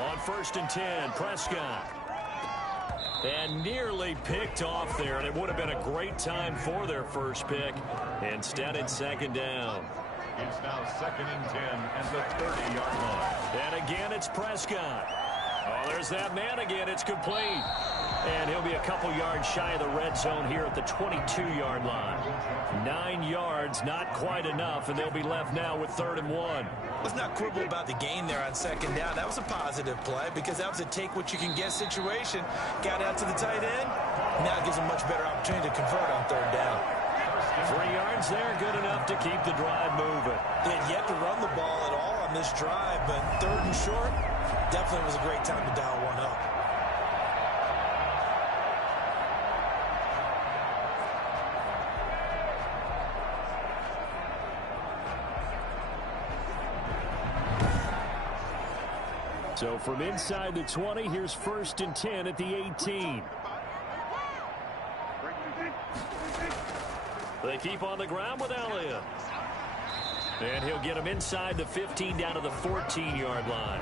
On 1st and 10, Prescott. And nearly picked off there, and it would have been a great time for their first pick. Instead, it's 2nd down. It's now 2nd and 10 and the 30-yard line. And again, it's Prescott. Oh, there's that man again. It's complete. And he'll be a couple yards shy of the red zone here at the 22-yard line. 9 yards, not quite enough, and they'll be left now with 3rd and 1. Let's not quibble about the gain there on 2nd down. That was a positive play because that was a take-what-you-can-get situation. Got out to the tight end. Now it gives them a much better opportunity to convert on 3rd down. 3 yards there, good enough to keep the drive moving. They had yet to run the ball at all on this drive, but 3rd and short, definitely was a great time to dial one up. So from inside the 20, here's 1st and 10 at the 18. They keep on the ground with Elliott. And he'll get him inside the 15 down to the 14-yard line.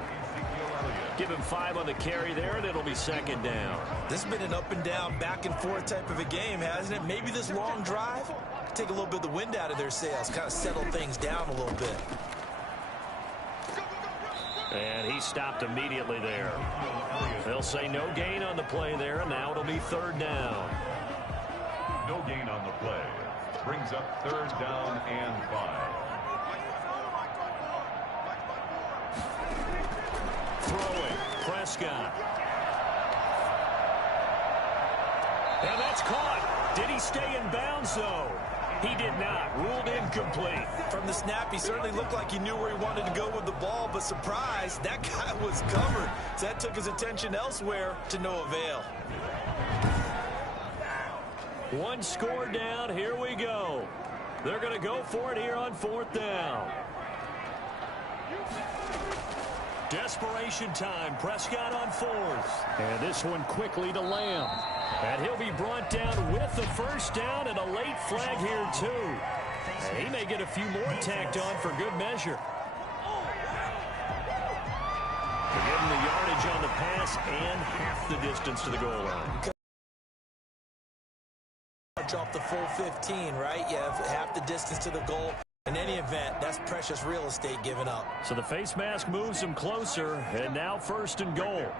Give him 5 on the carry there, and it'll be 2nd down. This has been an up-and-down, back-and-forth type of a game, hasn't it? Maybe this long drive could take a little bit of the wind out of their sails, kind of settle things down a little bit. And he stopped immediately there. They'll say no gain on the play there, and now it'll be 3rd down. No gain on the play. Brings up 3rd down and 5. Throwing, Prescott. And that's caught. Did he stay in bounds, though? He did not. Ruled incomplete. From the snap, he certainly looked like he knew where he wanted to go with the ball, but surprise, that guy was covered. So that took his attention elsewhere to no avail. 1 score down. Here we go. They're going to go for it here on 4th down. Desperation time. Prescott on 4th. And this one quickly to Lamb. And he'll be brought down with the 1st down and a late flag here, too. And he may get a few more tacked on for good measure. To give him the yardage on the pass and half the distance to the goal line. Off the full 15, right? You have half the distance to the goal. In any event, that's precious real estate given up. So the face mask moves him closer, and now 1st and goal.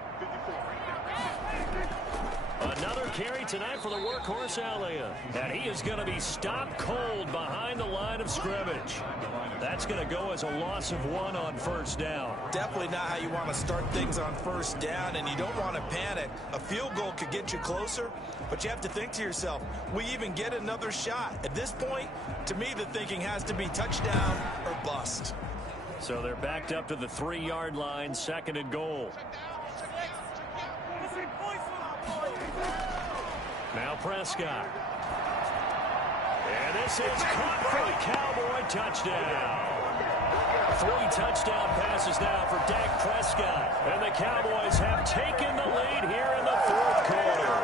Another carry tonight for the workhorse Elliott. And he is going to be stopped cold behind the line of scrimmage. That's going to go as a loss of 1 on 1st down. Definitely not how you want to start things on 1st down, and you don't want to panic. A field goal could get you closer, but you have to think to yourself, we even get another shot. At this point, to me, the thinking has to be touchdown or bust. So they're backed up to the 3-yard line, 2nd and goal. Now Prescott. And this is caught for a Cowboy touchdown. 3 touchdown passes now for Dak Prescott. And the Cowboys have taken the lead here in the 4th quarter.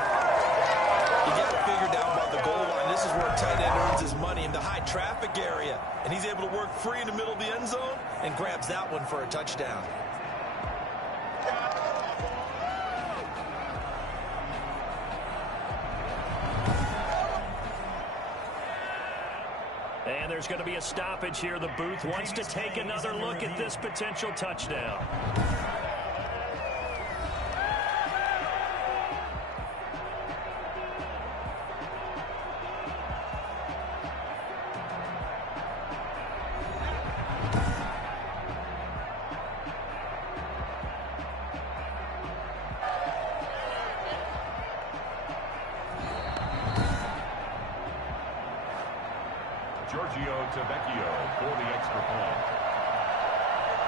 You got to figure down by the goal line. This is where a tight end earns his money in the high traffic area. And he's able to work free in the middle of the end zone and grabs that one for a touchdown. And there's going to be a stoppage here. The booth wants to take another look at this potential touchdown. For the extra point.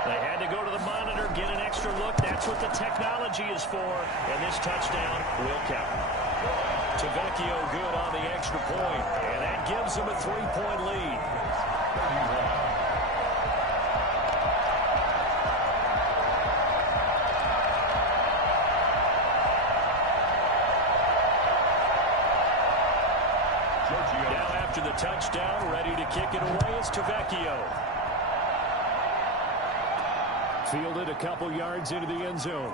They had to go to the monitor, get an extra look. That's what the technology is for. And this touchdown will count. Tavecchio good on the extra point. And that gives them a 3-point lead. 31. Now after the touchdown. Ready to kick it away is Tavecchio. Fielded a couple yards into the end zone.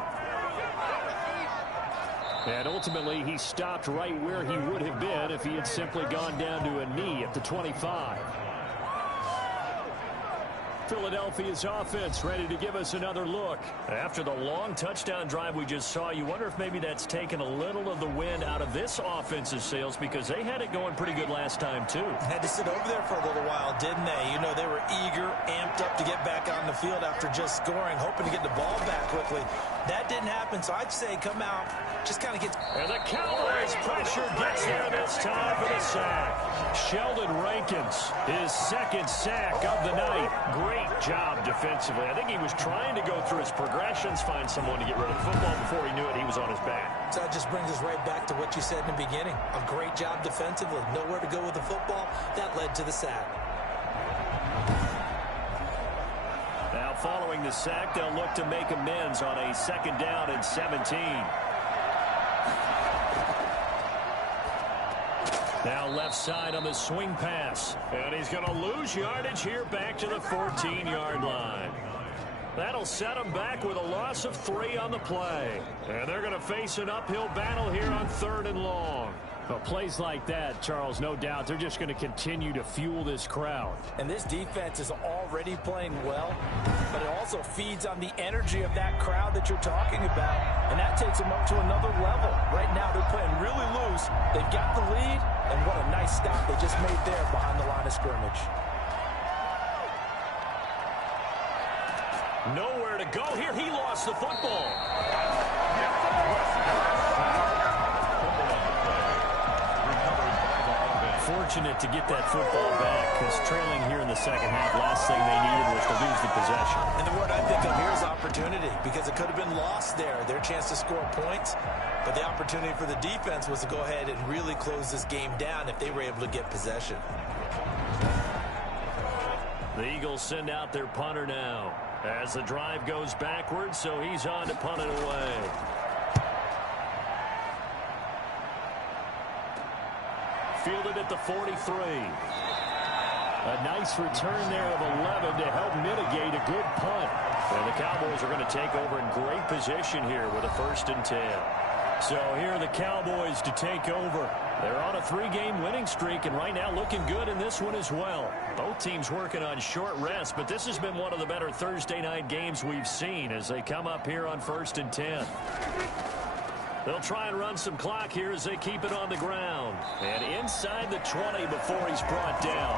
And ultimately, he stopped right where he would have been if he had simply gone down to a knee at the 25. Philadelphia's offense ready to give us another look. After the long touchdown drive we just saw, you wonder if maybe that's taken a little of the wind out of this offense's sails, because they had it going pretty good last time, too. Had to sit over there for a little while, didn't they? You know, they were eager, amped up to get back on the field after just scoring, hoping to get the ball back quickly. That didn't happen, so I'd say come out, just kind of get... And the Cowboys pressure gets there this time for the sack. Sheldon Rankins, his second sack of the night. Great job defensively. I think he was trying to go through his progressions, find someone to get rid of the football. Before he knew it, he was on his back. So that just brings us right back to what you said in the beginning. A great job defensively. Nowhere to go with the football. That led to the sack. Now following the sack, they'll look to make amends on a 2nd down and 17. Now left side on the swing pass. And he's going to lose yardage here back to the 14-yard line. That'll set him back with a loss of 3 on the play. And they're going to face an uphill battle here on 3rd and long. Well, plays like that, Charles, no doubt, they're just going to continue to fuel this crowd. And this defense is already playing well, but it also feeds on the energy of that crowd that you're talking about, and that takes them up to another level. Right now, they're playing really loose. They've got the lead, and what a nice stop they just made there behind the line of scrimmage. Nowhere to go here. He lost the football. Fortunate to get that football back, because trailing here in the second half, last thing they needed was to lose the possession. And the word I think of here is opportunity, because it could have been lost there, their chance to score points. But the opportunity for the defense was to go ahead and really close this game down if they were able to get possession. The Eagles send out their punter now as the drive goes backwards, so he's on to punt it away. Fielded at the 43. A nice return there of 11 to help mitigate a good punt. And the Cowboys are going to take over in great position here with a 1st and 10. So here are the Cowboys to take over. They're on a 3-game winning streak, and right now looking good in this one as well. Both teams working on short rest, but this has been one of the better Thursday night games we've seen as they come up here on 1st and 10. They'll try and run some clock here as they keep it on the ground. And inside the 20 before he's brought down.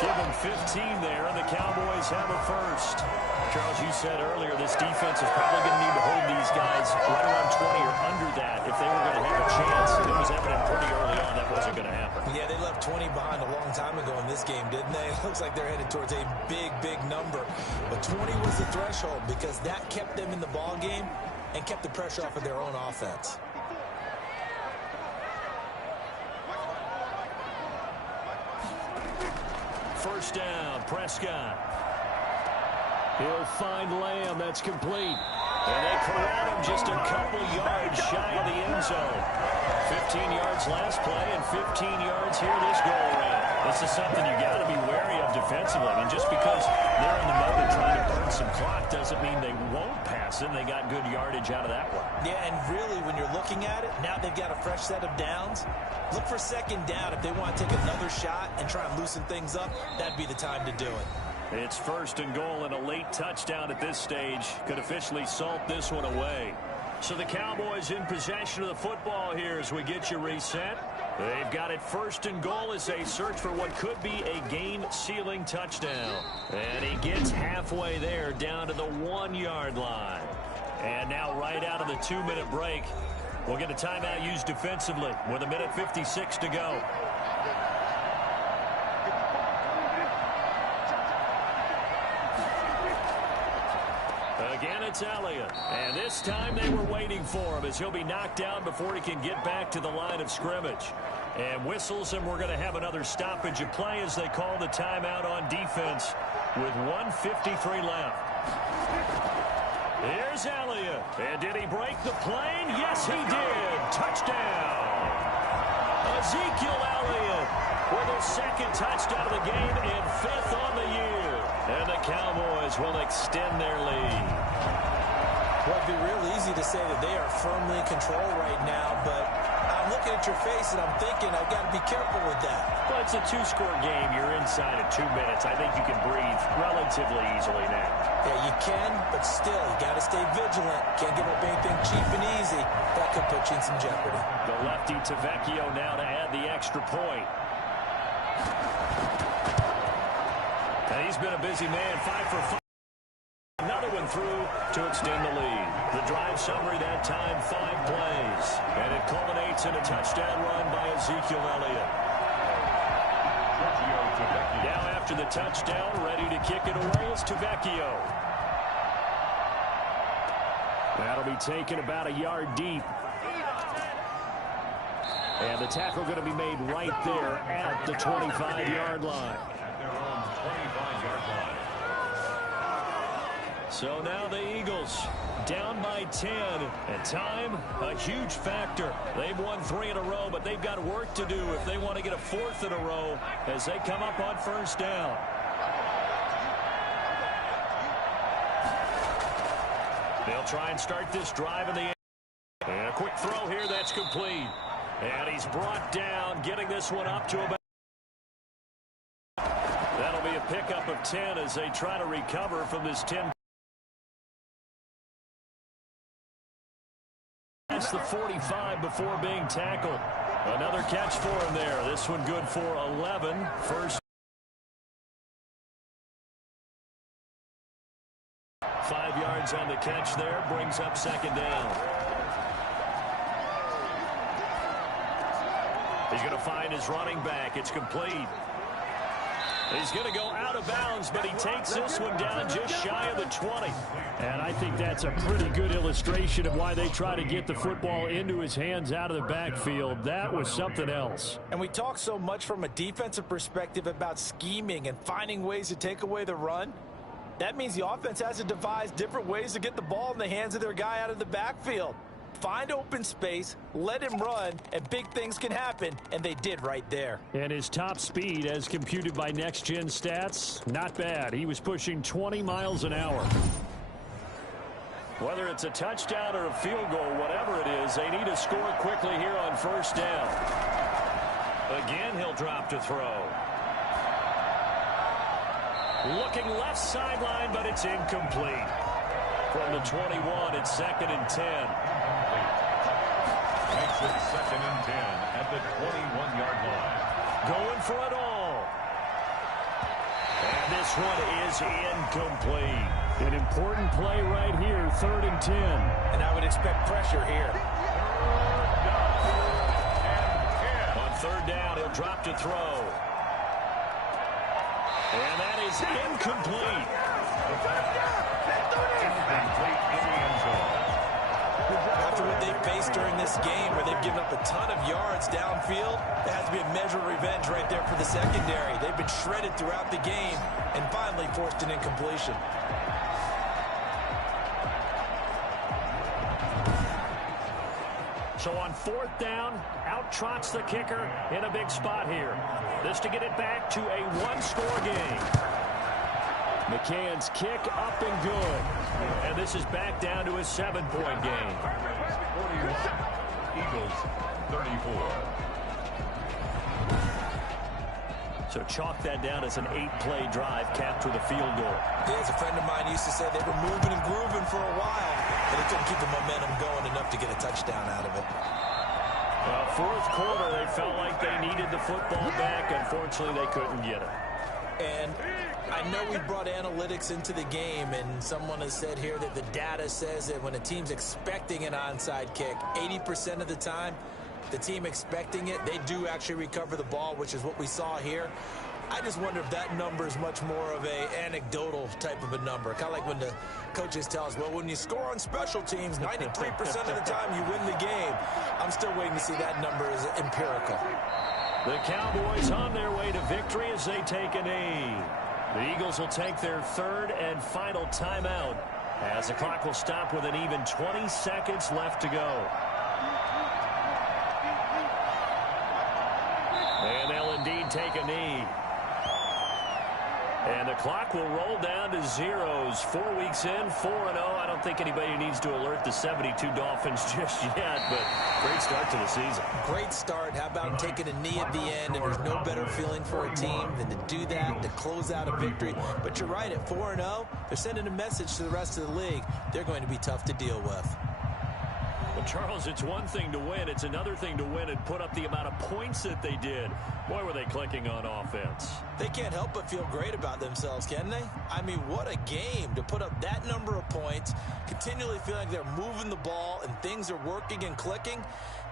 Give him 15 there, and the Cowboys have a 1st. Charles, you said earlier this defense is probably going to need to hold these guys right around 20 or under that if they were going to have a chance. And it was evident pretty early on that wasn't going to happen. Yeah, they left 20 behind a long time ago in this game, didn't they? It looks like they're headed towards a big, big number. But 20 was the threshold because that kept them in the ball game and kept the pressure off of their own offense. First down, Prescott. He'll find Lamb. That's complete. And they corral him just a couple yards shy of the end zone. 15 yards last play and 15 yards here this go-around. This is something you got to be wary of defensively. I mean, just because they're in the mode of trying to burn some clock doesn't mean they won't pass it. They got good yardage out of that one. Yeah, and really, when you're looking at it, now they've got a fresh set of downs. Look for 2nd down if they want to take another shot and try and loosen things up. That'd be the time to do it. It's 1st and goal, and a late touchdown at this stage could officially salt this one away. So the Cowboys in possession of the football here as we get you reset. They've got it 1st and goal as they search for what could be a game-sealing touchdown. And he gets halfway there down to the 1-yard line. And now right out of the 2-minute break, we'll get a timeout used defensively with 1:56 to go. Again, it's Elliott. And this time they were waiting for him as he'll be knocked down before he can get back to the line of scrimmage. And whistles, and we're going to have another stoppage of play as they call the timeout on defense with 1:53 left. Here's Elliott. And did he break the plane? Yes, he did. Touchdown. Ezekiel Elliott with their second touchdown of the game and 5th on the year. And the Cowboys will extend their lead. Well, it'd be real easy to say that they are firmly in control right now, but I'm looking at your face and I'm thinking I've got to be careful with that. Well, it's a 2-score game. You're inside of 2 minutes. I think you can breathe relatively easily now. Yeah, you can, but still, you got to stay vigilant. Can't give up anything cheap and easy. That could put you in some jeopardy. The lefty to Vecchio now to add the extra point. And he's been a busy man, 5 for 5. Another one through to extend the lead. The drive summary that time, 5 plays. And it culminates in a touchdown run by Ezekiel Elliott. Now after the touchdown, ready to kick it away is Vecchio. That'll be taken about a yard deep. And the tackle going to be made right there at the 25-yard line. At their own 25-yard line. So now the Eagles down by 10. And time, a huge factor. They've won 3 in a row, but they've got work to do if they want to get a 4th in a row as they come up on first down. They'll try and start this drive in the end. And a quick throw here that's complete. And he's brought down, getting this one up to about. That'll be a pickup of 10 as they try to recover from this 10. That's the 45 before being tackled. Another catch for him there. This one good for 11. First. 5 yards on the catch there. Brings up second down. He's going to find his running back. It's complete. He's going to go out of bounds, but he takes this one down just shy of the 20. And I think that's a pretty good illustration of why they try to get the football into his hands out of the backfield. That was something else. And we talk so much from a defensive perspective about scheming and finding ways to take away the run. That means the offense has to devise different ways to get the ball in the hands of their guy out of the backfield. Find open space, let him run, and big things can happen, and they did right there. And his top speed, as computed by Next Gen Stats, not bad. He was pushing 20 miles an hour. Whether it's a touchdown or a field goal, whatever it is, they need to score quickly here on first down. Again, he'll drop to throw. Looking left sideline, but it's incomplete. From the 21, it's 2nd and 10. Makes it 2nd and 10 at the 21-yard line. Going for it all. And this one is incomplete. An important play right here, 3rd and 10. And I would expect pressure here. On 3rd down, he'll drop to throw. And that is incomplete. After what they faced during this game where they've given up a ton of yards downfield, there has to be a measure of revenge right there for the secondary. They've been shredded throughout the game and finally forced an incompletion. So on 4th down, out trots the kicker in a big spot here. This to get it back to a 1-score game. McCann's kick up and good. And this is back down to a 7-point game. 41, Eagles 34. So chalk that down as an 8-play drive capped with a field goal. Yeah, as a friend of mine used to say, they were moving and grooving for a while, but they couldn't keep the momentum going enough to get a touchdown out of it. 4th quarter, they felt like they needed the football back. Unfortunately, they couldn't get it. And I know we brought analytics into the game, and someone has said here that the data says that when a team's expecting an onside kick, 80% of the time, the team expecting it, they do actually recover the ball, which is what we saw here. I just wonder if that number is much more of a anecdotal type of a number. Kind of like when the coaches tell us, well, when you score on special teams, 93% of the time you win the game. I'm still waiting to see that number as empirical. The Cowboys on their way to victory as they take a knee. The Eagles will take their 3rd and final timeout as the clock will stop with an even 20 seconds left to go. And they'll indeed he'd take a knee. And the clock will roll down to zeros. 4 weeks in, 4-0. I don't think anybody needs to alert the 72 Dolphins just yet, but great start to the season. Great start. How about taking a knee at the end? And there's no better feeling for a team than to do that, to close out a victory. But you're right, at 4-0, they're sending a message to the rest of the league. They're going to be tough to deal with. Well, Charles, it's one thing to win. It's another thing to win and put up the amount of points that they did. Boy, were they clicking on offense. They can't help but feel great about themselves, can they? I mean, what a game to put up that number of points, continually feel like they're moving the ball and things are working and clicking.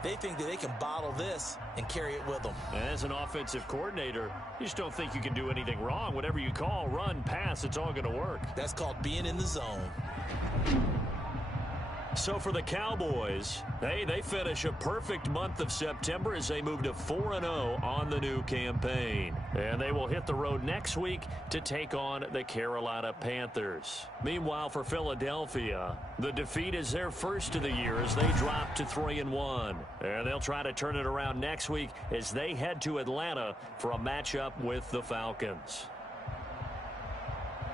They think that they can bottle this and carry it with them. And as an offensive coordinator, you just don't think you can do anything wrong. Whatever you call, run, pass, it's all going to work. That's called being in the zone. So for the Cowboys, hey, they finish a perfect month of September as they move to 4-0 on the new campaign. And they will hit the road next week to take on the Carolina Panthers. Meanwhile, for Philadelphia, the defeat is their first of the year as they drop to 3-1. And they'll try to turn it around next week as they head to Atlanta for a matchup with the Falcons.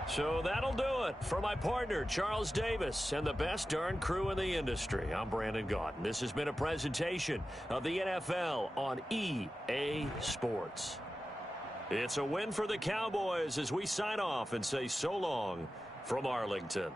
So that'll do it for my partner, Charles Davis, and the best darn crew in the industry. I'm Brandon Gaudin. This has been a presentation of the NFL on EA Sports. It's a win for the Cowboys as we sign off and say so long from Arlington.